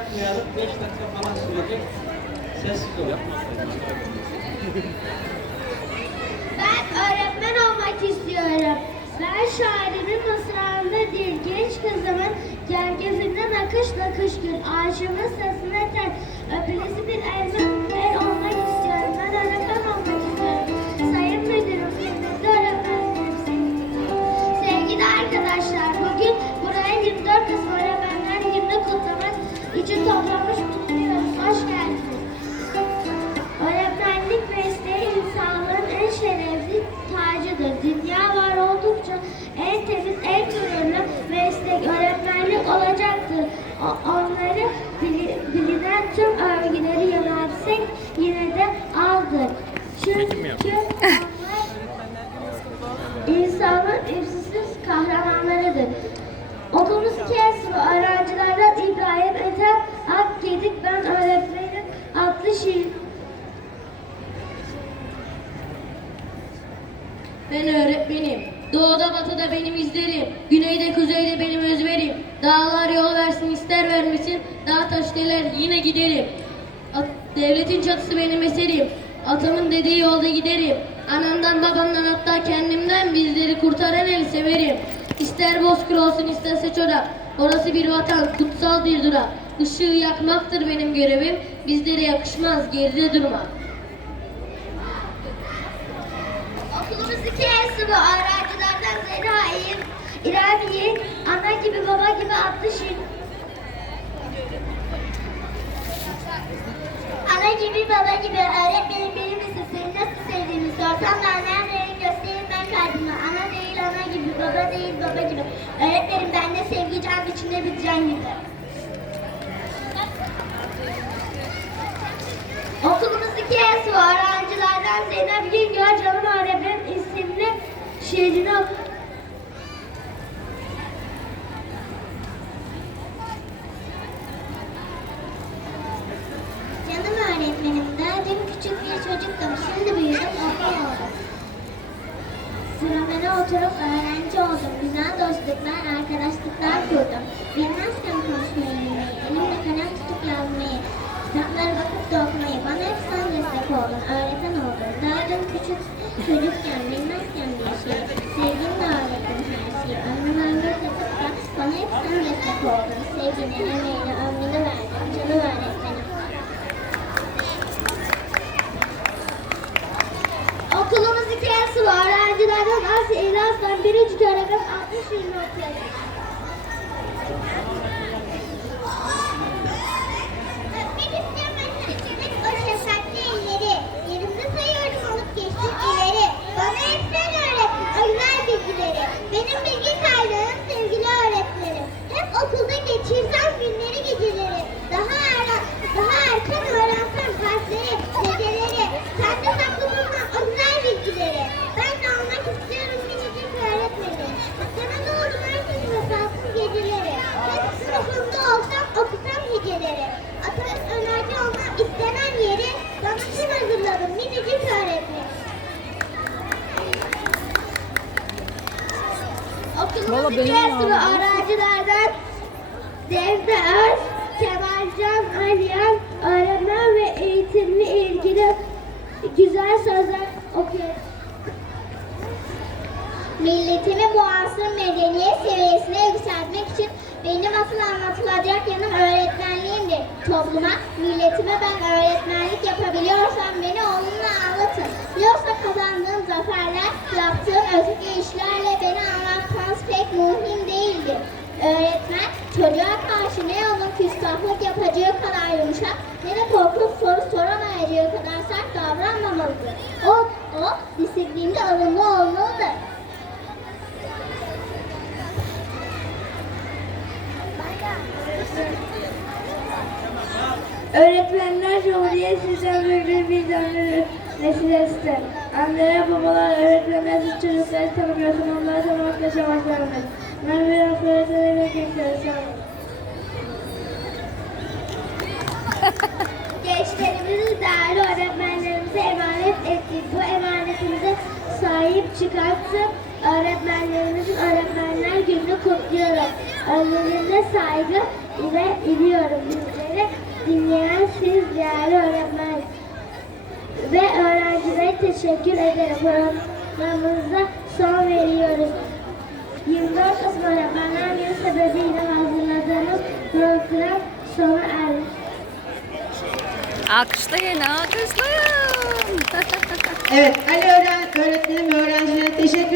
Yapmayalım, 5 dakika falan. Ben öğretmen olmak istiyorum. Ben şairimin mısrağında değil, genç kızımın gergezinden akış nakış gül, aşığımın sesine tel, öpülesi bir elma, Öğretmenlik mesleği insanlığın en şerefli tacıdır. Dünya var oldukça en temiz, en gururlu meslek öğretmenlik olacaktır. Onları bili- bilinen tüm övgüleri yöneltsek yine de aldır. Çünkü insanın ünsüzsüz kahramanlarıdır. Okulumuz Kiyasu öğrencilerden İbrahim Ethem Akgedik ben öğretmenim adlı şiir Ben öğretmenim. Doğuda batıda benim izlerim. Güneyde kuzeyde benim özverim. Dağlar yol versin ister vermesin. Dağ taş deler yine giderim. At- devletin çatısı benim eserim. Atamın dediği yolda giderim. Anamdan babamdan hatta kendimden bizleri kurtaran eli severim. İster bozkır olsun isterse çorak. Orası bir vatan kutsal bir. Işığı yakmaktır benim görevim. Bizlere yakışmaz geride durmak. Okulumuz Kiyasu öğrencilerden Zehra İyim, İrem Yiğit, ana gibi baba gibi adlı Ana gibi baba gibi öğretmenim benim ise seni nasıl sevdiğimi sorsam da nereye göstereyim ben kalbimi. Ana değil ana gibi, baba değil baba gibi. Öğretmenim bende sevgi can içinde bir can gibi. Okulumuzdaki ESO öğrencilerden Zeynep Güngör Canım Öğretmenim isimli şiirini Canım öğretmenim daha küçük bir çocuktum. Şimdi büyüdüm okul oldum. Sıralara oturup öğrenci oldum. Güzel dostluklar, arkadaşlıklar kurdum. Bilmezsem konuşmayı, elimle kalem tutup yazmayı, kitaplara bakıp da okumayı, bana hep sen destek oldun. Daha dün küçük çocukken, bilmezken bir şey, sevginle öğrettin her şeyi. Ömrü katıp da bana hep sen destek oldun. Sevgini, emeğini, ömrünü verdin, canım öğretmenim. Okulumuz iki yası var. Öğrencilerden Asya İlas'tan birinci görevim 60 yılını okuyacak. Öpmek istiyorum öğretmenim o şefkatli elleri. Yerimde sayıyorum alıp geçtim ileri. Bana hep sen öğrettin o güzel bilgileri. Benim bilgi kaynağım sevgili öğretmenim. Hep okulda geçirsem günleri geceleri. Daha erken, daha erken öğrensem harfleri, geceleri. Sen de saklı bulunan o güzel bilgileri. Ben de almak istiyorum minicik öğretmenim. Sana doğru herkesin hesapsız geceleri. Hep sınıfımda olsam okusam heceleri. Atanın önerci olmam istenen yeri bana kim hazırladım minicik öğretmenim. Okulumuz iki sınıf öğrencilerden Devde Öz, Kemalcan Aliyan, öğretmen ve eğitimle ilgili güzel sözler okuyor. Milletimi muasır medeniyet seviyesine yükseltmek için benim asıl anlatılacak yanım öğretmenliğimdir. Topluma, milletime ben öğretmenlik yapabiliyorsam beni onunla anlatın. Yoksa kazandığım zaferler, yaptığım öteki işlerle beni anlatmanız küstahlık yapacağı kadar yumuşak ne de korkup soru soramayacağı kadar sert davranmamalıdır. O, o disiplinli alımlı olmalıdır. Öğretmenler Cumhuriyet sizden büyük bir dönemdir vesilesidir. Anneler, babalar, öğretmenler siz çocukları tanımıyorsun, onları tanımakla çabalarınız. Ben biraz öğretmenlere gençleri değerli öğretmenlerimize emanet ettik. Bu emanetimize sahip çıkartıp öğretmenlerimizin öğretmenler gününü kutluyorum. Önlerinde saygı ile iliyorum. Bizleri değerli öğretmen ve öğrencilere teşekkür ederim. Programımıza son veriyoruz. 24 Kasım Öğretmenler Günü sebebiyle hazırladığımız program sona erdi. Alkışlayın, alkışlayın. Evet Ali öğren öğretmenim ve öğrencilere teşekkür